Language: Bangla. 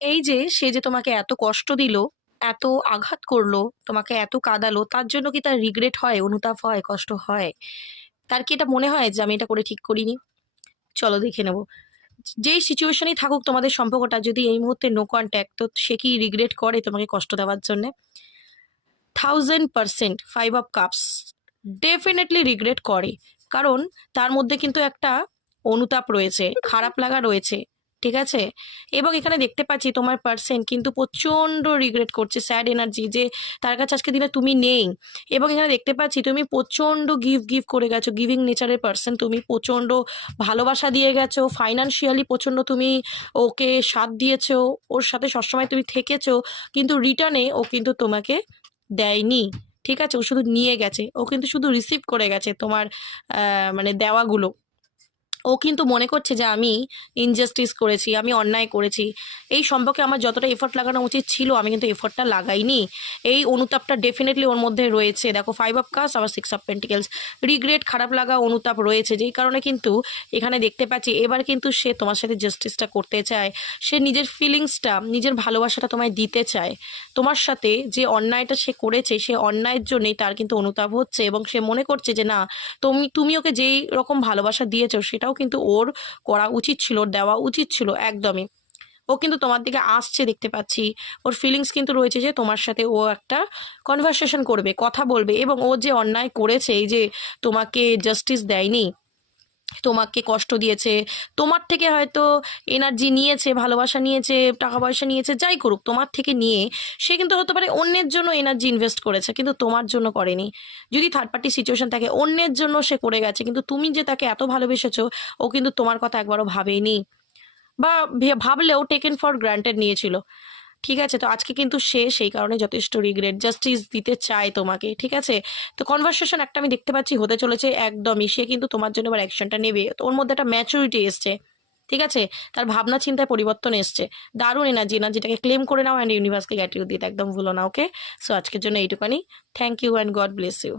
এই যে সে যে তোমাকে এত কষ্ট দিল, এত আঘাত করল, তোমাকে এত কাঁদালো, তার জন্য কি তার রিগ্রেট হয়, অনুতাপ হয়, কষ্ট হয়? তার কি এটা মনে হয় যে আমি এটা করে ঠিক করিনি? চলো দেখে নেব। যেই সিচুয়েশনেই থাকুক তোমাদের সম্পর্কটা, যদি এই মুহূর্তে নো কন্ট্যাক্ট তো সে কি রিগ্রেট করে তোমাকে কষ্ট দেওয়ার জন্যে? Thousand percent five of cups definitely regret করে। কারণ তার মধ্যে কিন্তু একটা অনুতাপ রয়েছে, খারাপ লাগা রয়েছে। ঠিক আছে? এবং এখানে দেখতে পাচ্ছি তোমার পার্সেন কিন্তু প্রচণ্ড রিগ্রেট করছে স্যাড এনার্জি যে তার কাছে আজকে দিনে তুমি নেই। এবং এখানে দেখতে পাচ্ছি তুমি প্রচণ্ড গিভ গিভ করে গেছো গিভিং নেচারের পার্সন তুমি প্রচণ্ড ভালোবাসা দিয়ে গেছো ফাইনান্সিয়ালি প্রচণ্ড তুমি ওকে সাথ দিয়েছ, ওর সাথে সবসময় তুমি থেকেছো, কিন্তু রিটার্নে ও কিন্তু তোমাকে দেয়নি। ঠিক আছে? ও শুধু নিয়ে গেছে, ও কিন্তু শুধু রিসিভ করে গেছে তোমার মানে দেওয়াগুলো। ও কিন্তু মনে করছে যে আমি ইনজাস্টিস করেছি, আমি অন্যায় করেছি। এই সম্পর্কে আমার যতটা এফোর্ট লাগানো উচিত ছিল, আমি কিন্তু এফোর্টটা লাগাইনি। এই অনুতাপটা ডেফিনেটলি ওর মধ্যে রয়েছে। দেখো ফাইভ অফ কাস আবার সিক্স অফ পেন্টিকেলস রিগ্রেট খারাপ লাগা, অনুতাপ রয়েছে। যেই কারণে কিন্তু এখানে দেখতে পাচ্ছি, এবার কিন্তু সে তোমার সাথে জাস্টিসটা করতে চায়। সে নিজের ফিলিংসটা নিজের ভালোবাসাটা তোমায় দিতে চায়। তোমার সাথে যে অন্যায়টা সে করেছে, সে অন্যায়ের জন্যই তার কিন্তু অনুতাপ হচ্ছে এবং সে মনে করছে যে না, তুমি তুমি ওকে যেই রকম ভালোবাসা দিয়েছ, সেটাও কিন্তু ওর করা উচিত ছিল, দেওয়া উচিত ছিল একদমই। ও কিন্তু তোমার দিকে আসছে দেখতে পাচ্ছি। ওর ফিলিংস কিন্তু রয়েছে যে তোমার সাথে ও একটা কনভারসেশন করবে, কথা বলবে এবং ও যে অন্যায় করেছে, এই যে তোমাকে জাস্টিস দেয়নি তোমাকে কষ্ট দিয়েছে, তোমার থেকে হয়তো এনার্জি নিয়েছে, ভালোবাসা নিয়েছে টাকা পয়সা নিয়েছে, যাই করুক, তোমার থেকে নিয়ে সে কিন্তু হতে পারে অন্যের জন্য এনার্জি ইনভেস্ট করেছে, কিন্তু তোমার জন্য করেনি। যদি থার্ড পার্টি সিচুয়েশন থাকে, অন্যের জন্য সে করে গেছে, কিন্তু তুমি যে তাকে এত ভালোবেসেছো, ও কিন্তু তোমার কথা একবারও ভাবেনি। বা ভাবলেও টেকেন ফর গ্রান্টেড নিয়েছিল। ঠিক আছে, তো আজকে কিন্তু সে সেই কারণে যথেষ্ট রিগ্রেট জাস্টিস দিতে চায় তোমাকে, ঠিক আছে? তো কনভারসেশন একটা আমি দেখতে পাচ্ছি হতে চলেছে একদমই, সে কিন্তু তোমার জন্য এবার অ্যাকশনটা নেবে। তো ওর মধ্যে একটা ম্যাচুরিটি এসছে, ঠিক আছে? তার ভাবনা চিন্তায় পরিবর্তন এসছে। দারুণ এনার্জি এনার্জিটাকে ক্লেম করে নাও অ্যান্ড ইউনিভার্সকে গ্যাটিউড দিতে একদম ভুলো না ওকে সো আজকের জন্য এইটুকানি। Thank you and God bless you